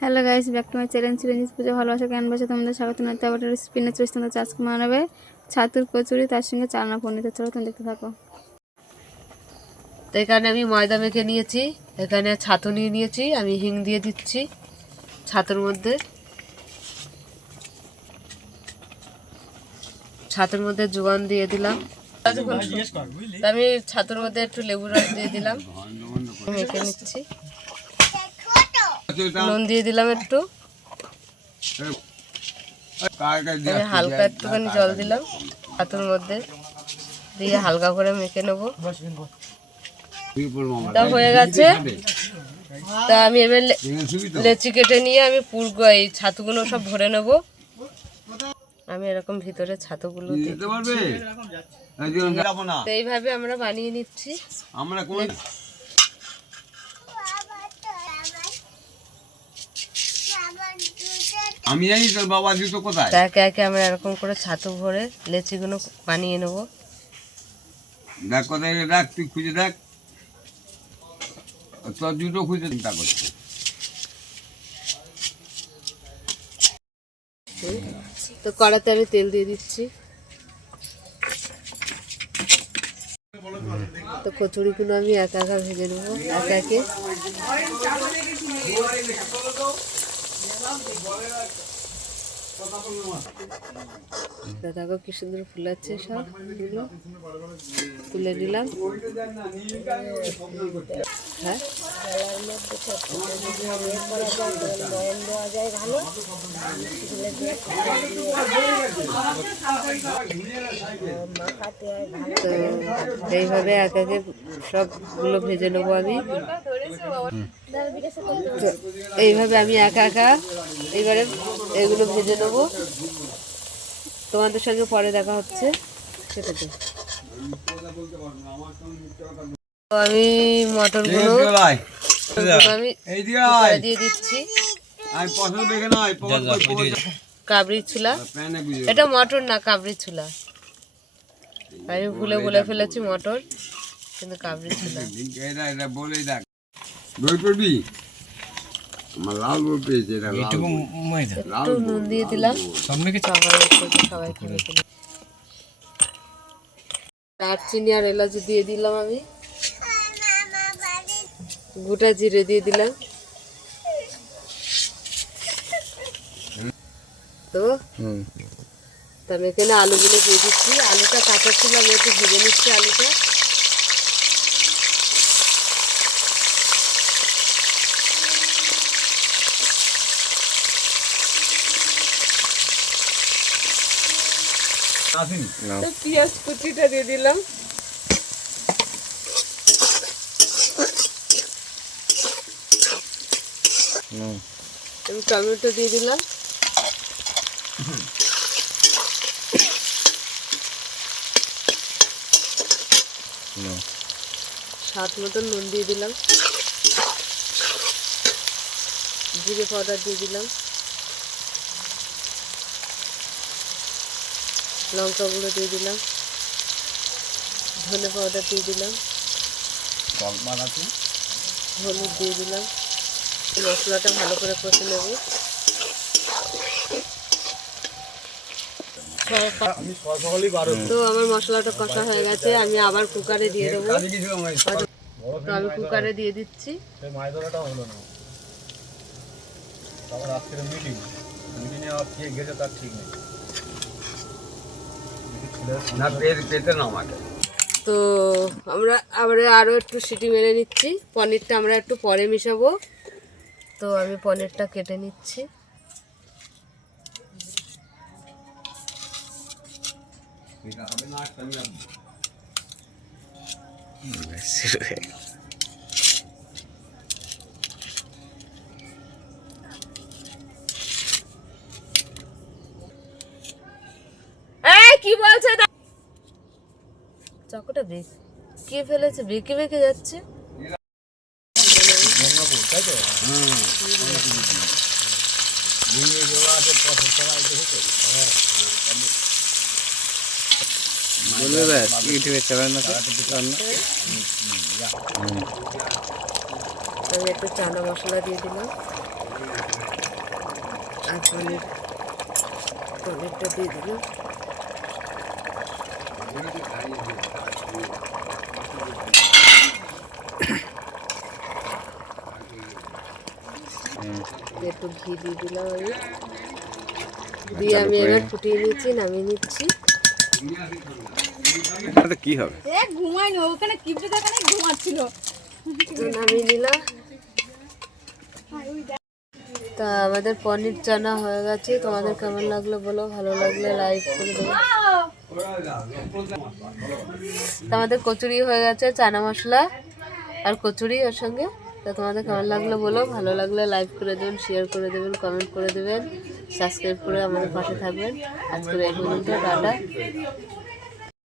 Hello guys, back to my channel Chiranjit Puja ভালোবাসা কেন বসে তোমাদের স্বাগত নাতে আবার স্পিনে চলে তোমরা চাষ মানাবে ছাতুর কচুরি তার সঙ্গে চালনা পনির। চলো তুমি দেখতে থাকো। তো এখানে আমি ময়দা মেখে নিয়েছি, এখানে ছাতু নিয়ে নিয়েছি, আমি হিং দিয়ে দিচ্ছি ছাতুর মধ্যে। ছাতুর মধ্যে জোয়ান দিয়ে দিলাম, আমি ছাতুর মধ্যে একটু লেবুর রস দিয়ে দিলাম, মেখে নিচ্ছি। নুন দিয়ে দিলাম একটু, হালকা একটুখানি জল দিলাম ছাতুর মধ্যে দিয়ে হালকা করে মেখে নেবো। তা হয়ে গেছে। তা আমি এবার লেচি কেটে নিয়ে আমি এই ছাতুগুলো সব ভরে নেব। আমি এরকম ভিতরে ছাতুগুলো এইভাবে আমরা বানিয়ে নিচ্ছি। আমি জানি তোর বাবা জুতো কোথায়। একে একে আমরা এরকম করে ছাতু ভরে লেচিগুলো বানিয়ে নেব। দেখ কোথায় দেখ, তুই খুঁজে দেখ, তোর জুতো খুঁজে চিন্তা করছে। তো কড়াতে আমি তেল দিয়ে দিচ্ছি। তো কচুরিগুলো আমি একা একা ভেজে নেবো একে একে। দেখো কি সুন্দর ফুলাচ্ছে, সবগুলো তুলে নিলাম। হ্যাঁ, তো এইভাবে এক একে সবগুলো ভেজে নেবো আমি। এইভাবে আমি একা একা এবারে এগুলো ভেজে নেবো। তোমাদের সঙ্গে পরে দেখা হচ্ছে সেটাতে। আমি মটরগুলো আমি দিয়ে দিচ্ছি। কাবড়ি ছুলা, এটা মটর না কাবড়ি ছুলা। আমি ভুলে বলে ফেলেছি মটর, কিন্তু কাবড়ি ছুলা। একটু নুন দিয়ে দিলাম, সবাই খেয়ে ফেলে। দারচিনি আর এলাচ দিয়ে দিলাম আমি, গোটা জিরে দিয়ে দিলাম। তো আমি এখানে আলুগুলো দিয়ে দিচ্ছি। আলুটা কাঁচা ছিল, আমি একটু ভেজে নিচ্ছি আলুটা। পেঁয়াজ কুচিটা দিয়ে দিলাম, টমেটো দিয়ে দিলাম, স্বাদ মতন নুন দিয়ে দিলাম, জিরে পাউডার দিয়ে দিলাম, লঙ্কা গুঁড়ো দিয়ে দিলাম, ধনে পাউডার দিয়ে দিলাম, হলুদ দিয়ে দিলাম। মশলাটা ভালো করে কষে নেব। তো আমার মশলাটা কষা হয়ে গেছে, আমি আবার কুকারে দিয়ে দেবো। তো আমি কুকারে দিয়ে দিচ্ছি। তো আমরা আবার আরও একটু সিটি মেরে নিচ্ছি। পনিরটা আমরা একটু পরে মিশাবো। তো আমি পনিরটা কেটে নিচ্ছি। কি বলছে চাকুটা বেঁকে ফেলেছে, বেঁকে বেঁকে যাচ্ছে। আমি একটু চানা মশলা দিয়ে দিলাম। আর পনিরটা দিয়ে দিলাম। একটু ঘি দিয়ে দিলাম আমি, দিয়ে আমি এবার ফুটিয়ে নিচ্ছি, নামিয়ে নিচ্ছি। কি হবে? ঘুমাইনি, ওখানে কিপটে দোকানে ঘুমাচ্ছিল। তো নামিয়ে নিলাম। তা আমাদের পনির চানা হয়ে গেছে। তোমাদের কেমন লাগলো বলো, ভালো লাগলে লাইক করে দেবো। তা আমাদের কচুরি হয়ে গেছে, চানা মশলা আর কচুরি ওর সঙ্গে। তা তোমাদের কেমন লাগলো বলো, ভালো লাগলে লাইক করে দেবেন, শেয়ার করে দেবেন, কমেন্ট করে দেবেন, সাবস্ক্রাইব করে আমাদের পাশে থাকবেন। আজকের এই পর্যন্ত, টাটা।